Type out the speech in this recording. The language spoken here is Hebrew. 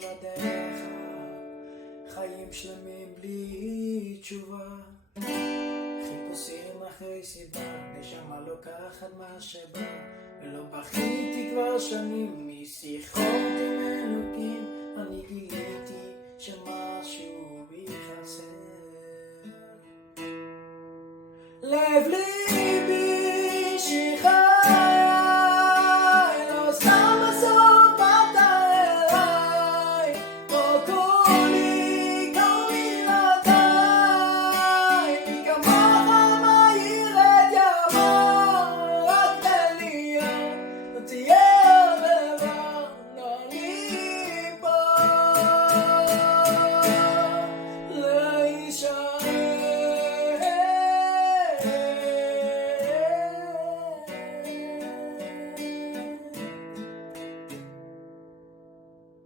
בלעדיך, חיים שלמים בלי תשובה, חיפושים אחרי סיבה, נשמה לוקחת מה שבא, ולא בכיתי כבר שנים משיחות